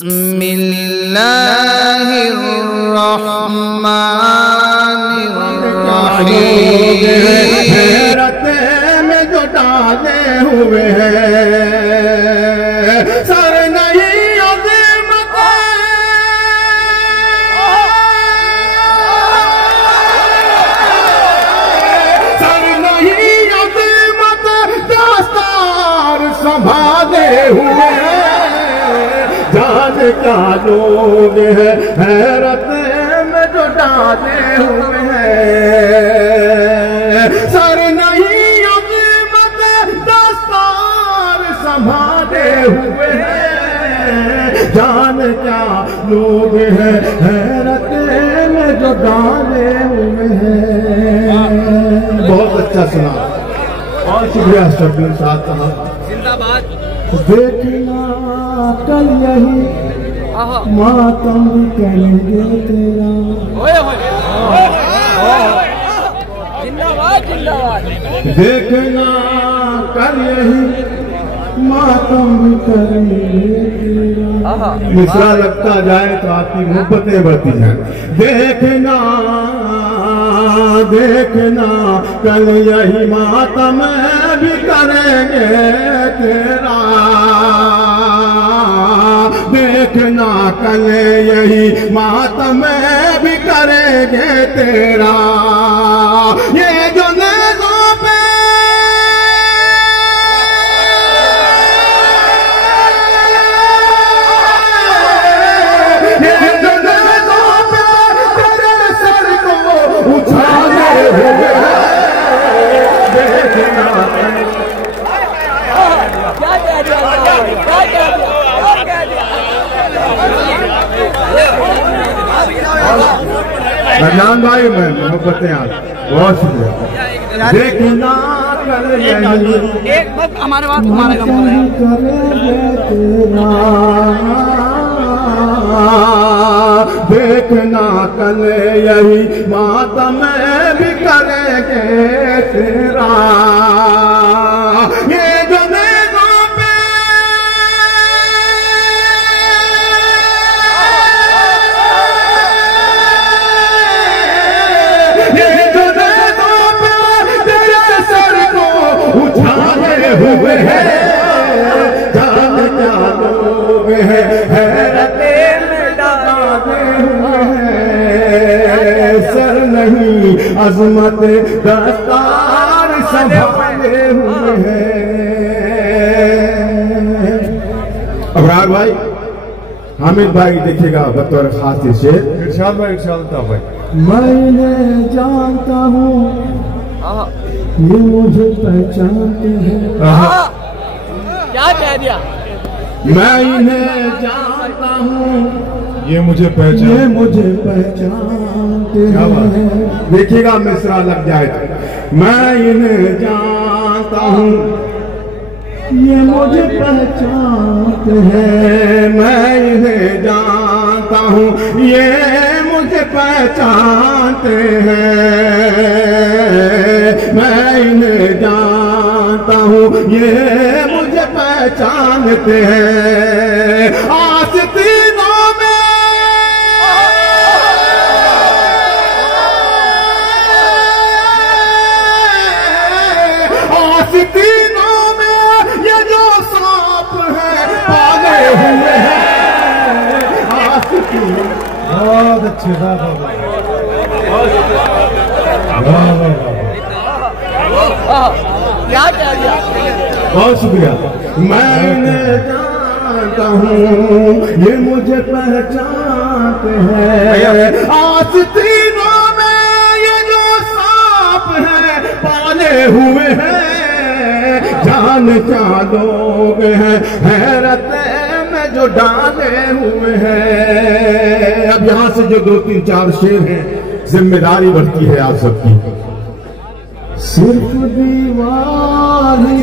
बिस्मिल्लाहिर्रहमानिर्रहीम। हैरत में जो डाले हुए हैं सर नहीं अज़ीमत, सर नहीं अज़ीमत दस्तार संभाले हुए जान क्या लोग हैं हैरत में जो डाले हुए हैं सर नहीं अज़ीमत दस्तार संभाले हुए हैं जान क्या लोग हैं हैरत में जो डाले हुए हैं। बहुत अच्छा सुना, बहुत शुक्रिया शब्द साथ कहा। जिंदाबाद। देखना कल यही मातम करेंगे तेरा। जिंदाबाद जिंदाबाद। देखना कल यही मातम करेंगे तेरा। मिसरा लगता जाए तो आपकी मोहब्बतें बढ़ती हैं। देखना देखना कल यही मातम भी करेंगे तेरा। देखना कल यही मातम भी करेंगे तेरा। ये जो नेज़ों पे तेरे सर को उछाले हुए देखना रमजान भाई मैं मोहब्बतें आज बहुत शुक्रिया। देखना कल यही एक बात हमारे बात हमारा काम देखना कल यही मातम भी करेंगे तेरा। ये जो नेज़ों पे ये जो नेज़ों पे तेरे सर को उछाले हुए हैं जान क्या लोग हैं हैरत में डाले हुए हैं सर नहीं अज़मत दस्तार संभाले हुए हैं। अबरार भाई हामिद भाई देखिएगा बतौर खास शेर। इरशाद भाई मैं जानता हूँ ये मुझे पहचानते हैं। क्या कह दिया? मैं इन्हें जानता हूँ ये मुझे पहचानते हैं। देखिएगा मिसरा लग जाए तो मैं इन्हें जानता हूँ ये मुझे पहचानते हैं। मैं इन्हें जानता हूँ ये मुझे पहचानते हैं। मैं इन्हें जानता हूँ ये मुझे पहचानते हैं। आस्तीनों में आस्तीनों में ये जो सांप है पाले हुए हैं आस्तीन। बहुत अच्छे क्या कह दिया? बहुत शुक्रिया। मैं जानता हूँ ये मुझे पहचानते हैं। आस्तीनों में ये जो सांप है पाले हुए हैं जान क्या लोग हैं हैरत में जो डाले हुए हैं। अब यहाँ से जो 2-3-4 शेर हैं जिम्मेदारी बढ़ती है आप सबकी। सिर्फ दीवानी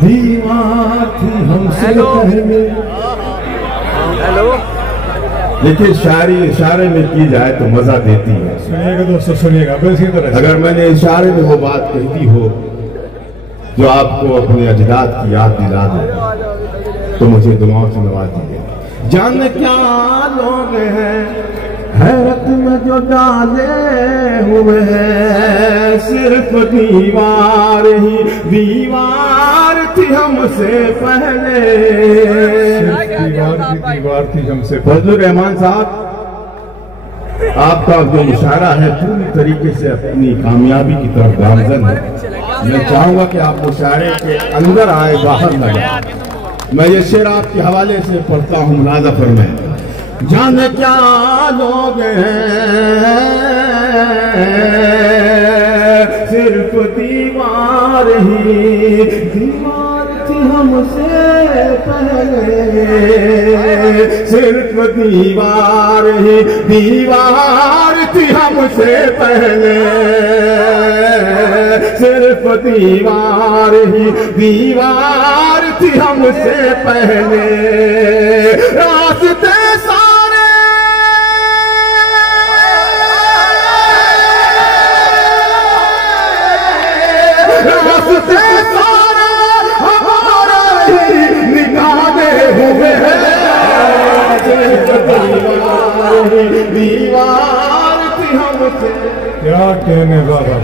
दीवार थी हमसे पहले। हेलो देखिए शायरी इशारे में की जाए तो मजा देती है। सुनिएगा दोस्तों, सुनिएगा। अगर मैंने इशारे में वो बात कहती हो जो आपको अपने अजदाद की याद दिला दे तो मुझे दुआओं से नवाज दीजिए। जान क्या लोग हैं हैरत में जो डाले हुए हैं, सिर्फ दीवार ही दीवार थी हमसे पहले, दीवार थी हमसे। फजलुर रहमान साहब, आपका जो मुशायरा है पूरी तरीके से अपनी कामयाबी की तरफ गामजन है। मैं चाहूंगा कि आप मुशायरे के अंदर आए, बाहर न आए। मैं ये शेर आपके हवाले से पढ़ता हूँ, मुलाजा फरमाएं। जाने क्या लोग हैं सिर्फ दीवार ही दीवार थी हमसे पहले, सिर्फ दीवार ही दीवार थी हमसे पहले, सिर्फ दीवार ही दीवार थी हमसे पहले। रास्ते दीवार थी हमसे। क्या कहने वाला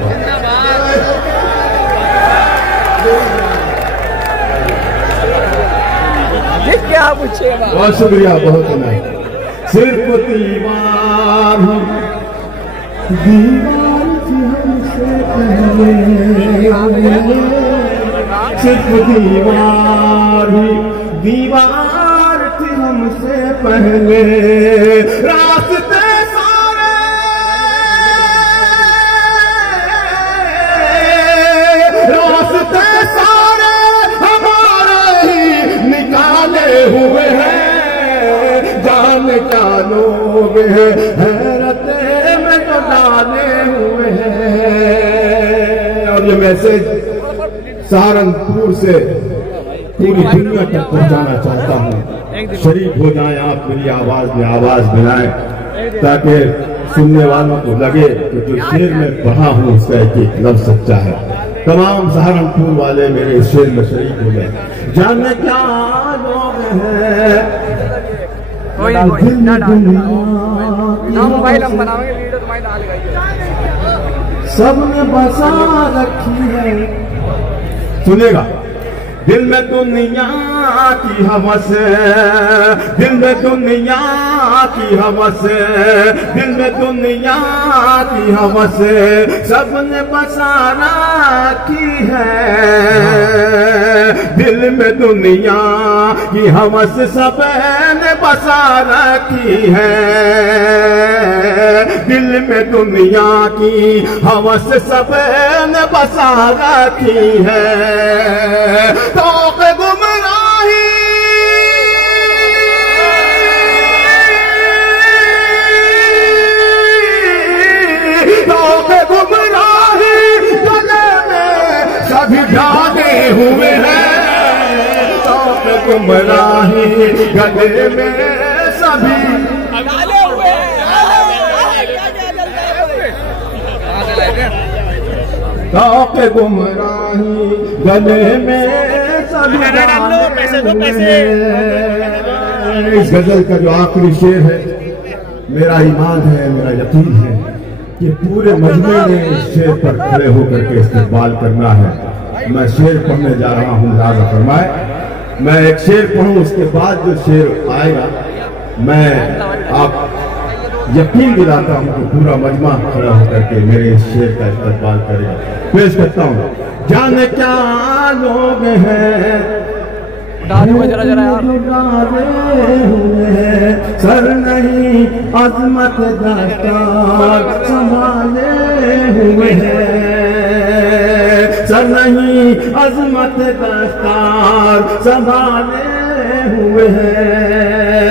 क्या पूछेगा। बहुत शुक्रिया, बहुत नहीं। सिर्फ दीवार थी हमसे पहले, सिर्फ दीवार थी हमसे पहले। रास्ते सारे हमारे ही निकाले हुए हैं। जान क्या लोग हैं हैरत में तो डाले हुए हैं। और ये मैसेज सहारनपुर से पूरी दुनिया तक पहुंचाना चाहता हूँ। शरीक हो जाएं आप मेरी आवाज में आवाज मिलाएं, ताकि सुनने वालों को लगे कि जो शेर में पढ़ा हूँ उसका एक एक लफ्ज सच्चा है। तमाम सहारनपुर वाले मेरे शेर में शरीक हो गए। जाने क्या लोग हैं मोबाइल हम बनाएंगे, वीडियो तुम्हारी डाल सबने बसा रखी है। सुनेगा, दिल में दुनिया की हवस, दिल में दुनिया की हवस, दिल में दुनिया की हवस सबने बसा रखी है। दिल में दुनिया की हवस सबने बसा रखी है। दिल में दुनिया की हवस सबने बसा रखी है। तो गुमराही गले में सभी डाले हुए हैं। तो गुमराही गले में सभी डाले हुए हैं। गुमराही गले में इस गजल का जो आखिरी शेर है, मेरा ईमान है, मेरा यकीन है कि पूरे मजमे ने इस शेर पर खड़े होकर के इस्तेमाल करना है। मैं शेर पढ़ने जा रहा हूँ, राजा फरमाए। मैं एक शेर पढ़ूं, उसके बाद जो शेर आएगा मैं आप यकीन दिलाता हूँ कि पूरा मजमा खड़ा होकर के मेरे इस शेर का इस्तेमाल करेगा। पेश करता हूँ। जाने क्या लोग हैं जरा जरा सर नहीं अजमत दस्तार संभाले हुए हैं। सर नहीं अजमत दस्तार संभाले हुए हैं।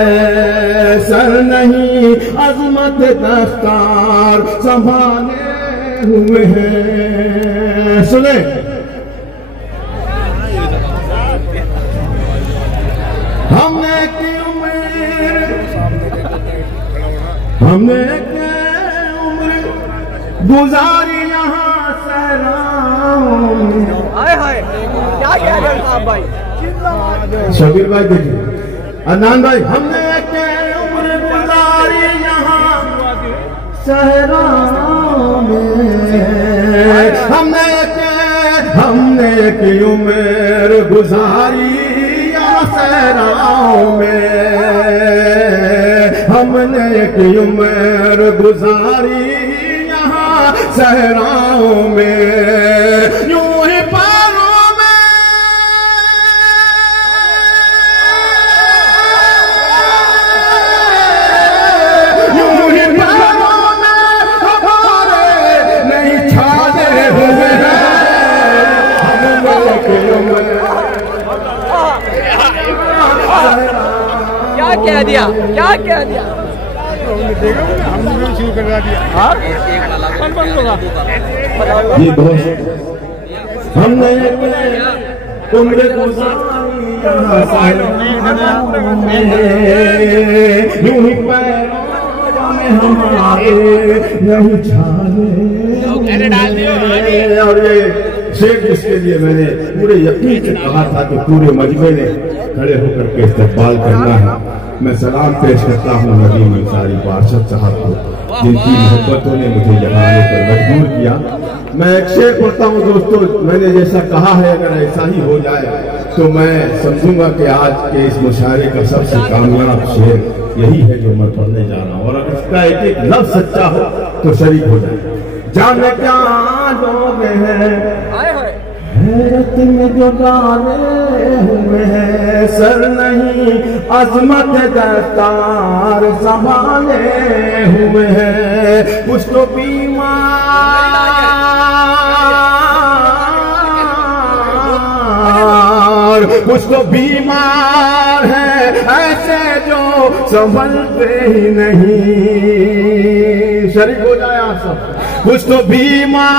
सर नहीं अजमत दस्तार संभाले हुए हैं। सुने, हमने की उम्र गुजारी यहाँ सहराओं में। क्या कह रहे हो भाई? शबीर भाई देखिए, अदनान भाई, हमने के उम्र गुजारी यहाँ सहराओं में, हमने की उम्र गुजारी यहाँ सहराओं में, हमने की उम्र गुजारी यहाँ सहराओं में, यूं ही पारों में, यूं ही पारों में हमारे नहीं छाले हुए हैं, हमने की उम्र। क्या कह दिया? क्या कह दिया? हमने शुरू करवा दिया। ये दोस्त हमने उम्र गुजारी यहाँ सहराओं में, यूं ही पैरों में हमारे नहीं छाले। और ये शेर जिसके लिए मैंने पूरे यकीन से कहा था कि पूरे मजमे ने खड़े होकर के इस्तकबाल करना है, मैं सलाम पेश करता हूँ नबी अंसारी बादशाह साहब को, जिनकी मोहब्बतों ने मुझे यहाँ आने पर मजबूर किया। मैं एक शेर पढ़ता हूँ दोस्तों, मैंने जैसा कहा है अगर ऐसा ही हो जाए तो मैं समझूंगा कि आज के इस मुशायरे का सबसे कामयाब शेर यही है जो मैं पढ़ने जा रहा हूँ, और अगर इसका एक एक लफ्ज सच्चा हो तो शरीक हो जाए। जाने क्या लोग हैं हैरत में जो डाले हुए हैं, सर नहीं अजमत दस्तार संभाले हुए हैं, कुछ तो बीमार, कुछ तो बीमार है ऐसे जो संभलते ही नहीं। शरीक हो जाए आप सब। कुछ तो बीमार,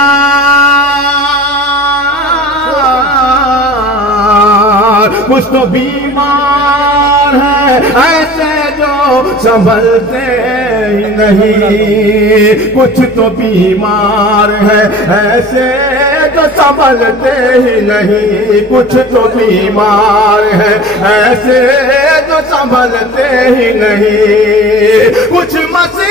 कुछ तो बीमार है ऐसे जो संभलते ही नहीं, कुछ तो बीमार है ऐसे जो संभलते ही नहीं, कुछ तो बीमार है ऐसे जो संभलते ही नहीं, कुछ मसीह